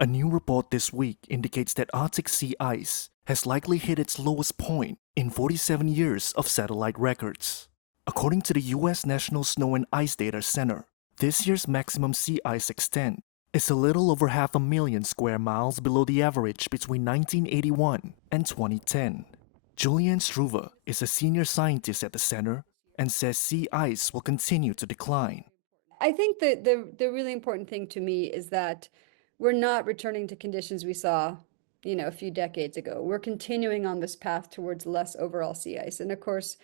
A new report this week indicates that Arctic sea ice has likely hit its lowest point in 47 years of satellite records. According to the U.S. National Snow and Ice Data Center, this year's maximum sea ice extent is a little over 500,000 square miles below the average between 1981 and 2010. Julianne Struve is a senior scientist at the center and says sea ice will continue to decline. I think that the really important thing to me is that we're not returning to conditions we saw, a few decades ago. We're continuing on this path towards less overall sea ice. And of course,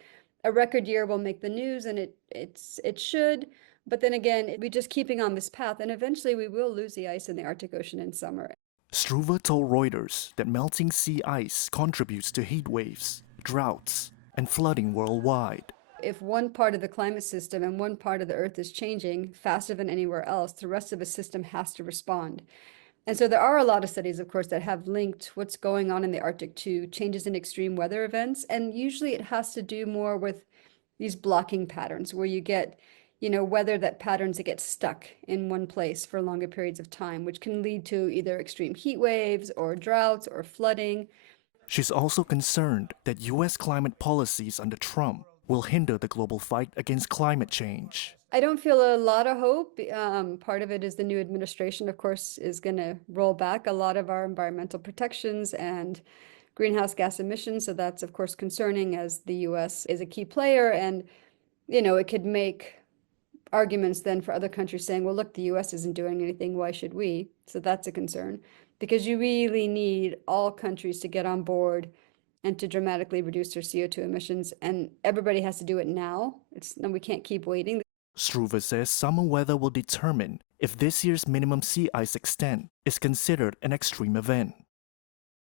a record year will make the news and it should, but then again, we're just keeping on this path and eventually we will lose the ice in the Arctic Ocean in summer. Struve told Reuters that melting sea ice contributes to heat waves, droughts, and flooding worldwide. If one part of the climate system and one part of the Earth is changing faster than anywhere else, the rest of the system has to respond. And so there are a lot of studies, of course, that have linked what's going on in the Arctic to changes in extreme weather events. And usually it has to do more with these blocking patterns where you get, weather that patterns that get stuck in one place for longer periods of time, which can lead to either extreme heat waves or droughts or flooding. She's also concerned that U.S. climate policies under Trump will hinder the global fight against climate change. I don't feel a lot of hope. Part of it is the new administration, of course, is going to roll back a lot of our environmental protections and greenhouse gas emissions. So that's, of course, concerning as the US is a key player. And, it could make arguments then for other countries saying, well, look, the US isn't doing anything. Why should we? So that's a concern because you really need all countries to get on board and to dramatically reduce their CO2 emissions. And everybody has to do it now. We can't keep waiting. Struve says summer weather will determine if this year's minimum sea ice extent is considered an extreme event.